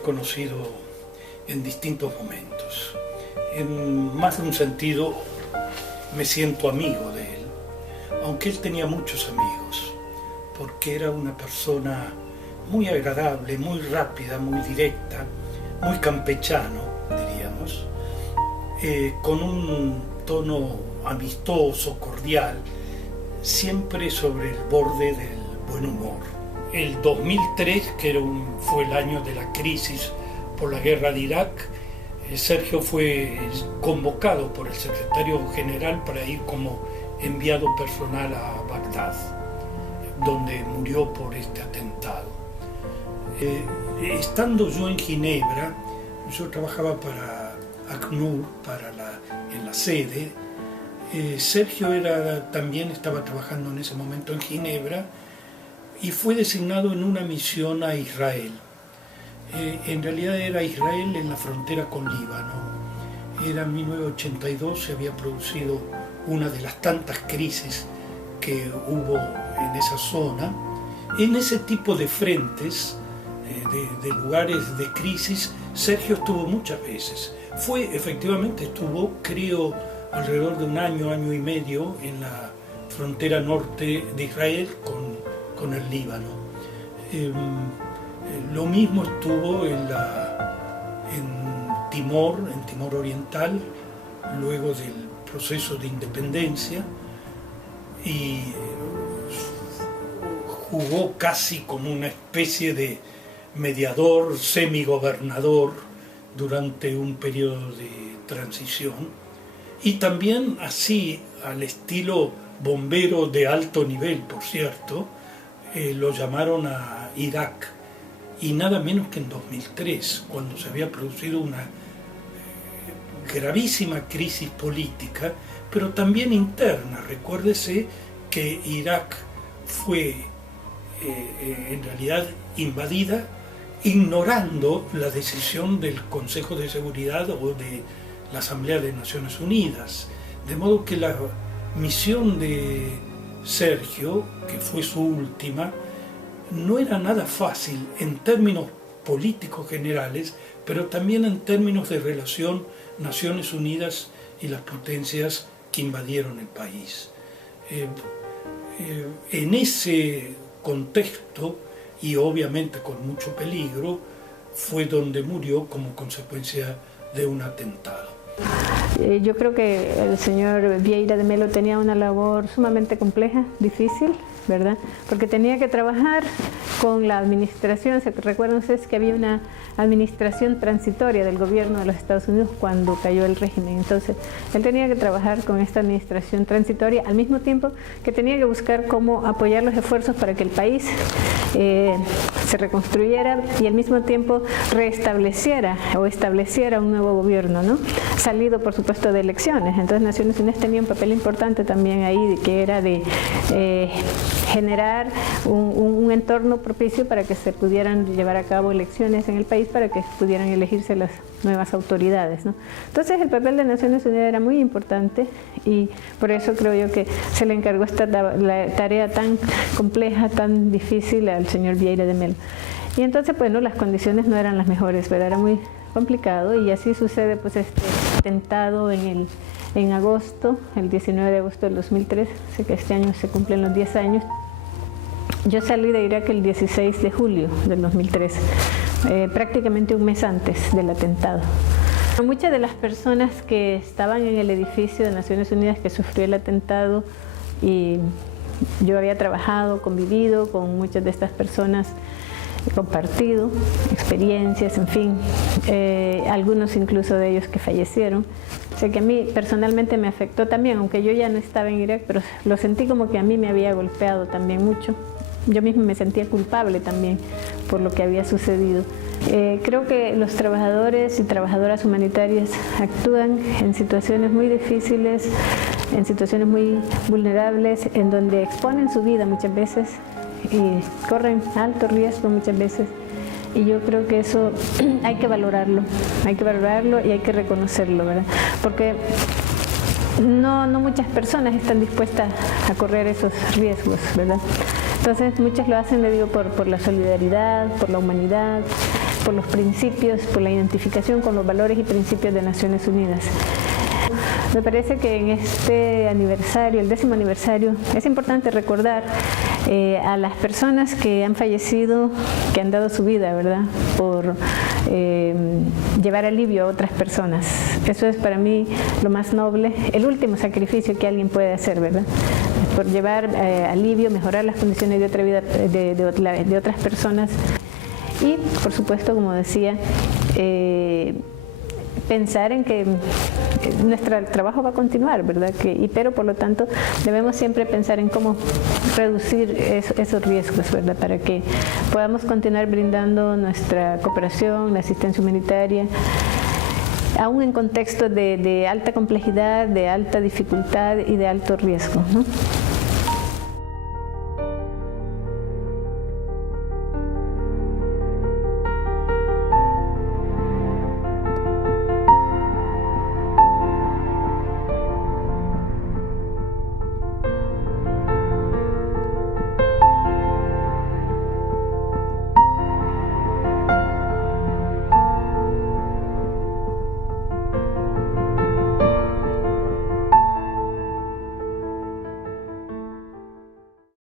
he conocido en distintos momentos. En más de un sentido me siento amigo de él, aunque él tenía muchos amigos, porque era una persona muy agradable, muy rápida, muy directa, muy campechano, diríamos, con un tono amistoso, cordial, siempre sobre el borde del buen humor. El 2003, que fue el año de la crisis por la guerra de Irak, Sergio fue convocado por el secretario general para ir como enviado personal a Bagdad, donde murió por este atentado. Estando yo en Ginebra, yo trabajaba para ACNUR, en la sede. Sergio también estaba trabajando en ese momento en Ginebra y fue designado en una misión a Israel. En realidad era Israel en la frontera con Líbano. Era 1982, se había producido una de las tantas crisis que hubo en esa zona. En ese tipo de frentes, de lugares de crisis, Sergio estuvo muchas veces. Estuvo, creo, alrededor de un año y medio en la frontera norte de Israel con el Líbano. Lo mismo estuvo en Timor Oriental, luego del proceso de independencia, y jugó casi como una especie de mediador, semigobernador durante un periodo de transición, y también así, al estilo bombero de alto nivel, por cierto, lo llamaron a Irak, y nada menos que en 2003, cuando se había producido una gravísima crisis política, pero también interna. Recuérdese que Irak fue en realidad invadida ignorando la decisión del Consejo de Seguridad o de la Asamblea de Naciones Unidas. De modo que la misión de Sergio, que fue su última, no era nada fácil en términos políticos generales, pero también en términos de relación Naciones Unidas y las potencias que invadieron el país. En ese contexto, y obviamente con mucho peligro, fue donde murió como consecuencia de un atentado. Yo creo que el señor Vieira de Mello tenía una labor sumamente compleja, difícil, ¿verdad? Porque tenía que trabajar con la administración. Recuerdan ustedes que había una administración transitoria del gobierno de los Estados Unidos cuando cayó el régimen. Entonces, él tenía que trabajar con esta administración transitoria al mismo tiempo que tenía que buscar cómo apoyar los esfuerzos para que el país se reconstruyera y al mismo tiempo reestableciera o estableciera un nuevo gobierno, ¿no? Salido, por supuesto, de elecciones. Entonces, Naciones Unidas tenía un papel importante también ahí, que era de generar un entorno propicio para que se pudieran llevar a cabo elecciones en el país, para que pudieran elegirse las nuevas autoridades, ¿no? Entonces el papel de Naciones Unidas era muy importante y por eso creo yo que se le encargó la tarea tan compleja, tan difícil al señor Vieira de Mello. Y entonces, bueno, las condiciones no eran las mejores, ¿verdad? Era muy complicado y así sucede pues este atentado en agosto, el 19 de agosto del 2003, sé que este año se cumplen los 10 años. Yo salí de Irak el 16 de julio del 2003, prácticamente un mes antes del atentado. Muchas de las personas que estaban en el edificio de Naciones Unidas que sufrió el atentado, y yo había trabajado, convivido con muchas de estas personas, compartido experiencias, en fin, algunos incluso de ellos que fallecieron. O sea que a mí personalmente me afectó también, aunque yo ya no estaba en Irak, pero lo sentí como que a mí me había golpeado también mucho. Yo misma me sentía culpable también por lo que había sucedido. Creo que los trabajadores y trabajadoras humanitarias actúan en situaciones muy difíciles, en situaciones muy vulnerables, en donde exponen su vida muchas veces y corren alto riesgo muchas veces. Y yo creo que eso hay que valorarlo y hay que reconocerlo, ¿verdad? Porque no muchas personas están dispuestas a correr esos riesgos, ¿verdad? Entonces muchas lo hacen, le digo, por la solidaridad, por la humanidad, por los principios, por la identificación con los valores y principios de Naciones Unidas. Me parece que en este aniversario, el 10º aniversario, es importante recordar a las personas que han fallecido, que han dado su vida, ¿verdad?, por llevar alivio a otras personas. Eso es para mí lo más noble, el último sacrificio que alguien puede hacer, ¿verdad?, por llevar alivio, mejorar las condiciones de otra vida de otras personas. Y, por supuesto, como decía, pensar en que nuestro trabajo va a continuar, ¿verdad? Pero por lo tanto debemos siempre pensar en cómo reducir esos riesgos, ¿verdad? Para que podamos continuar brindando nuestra cooperación, la asistencia humanitaria, aún en contextos de alta complejidad, de alta dificultad y de alto riesgo, ¿no?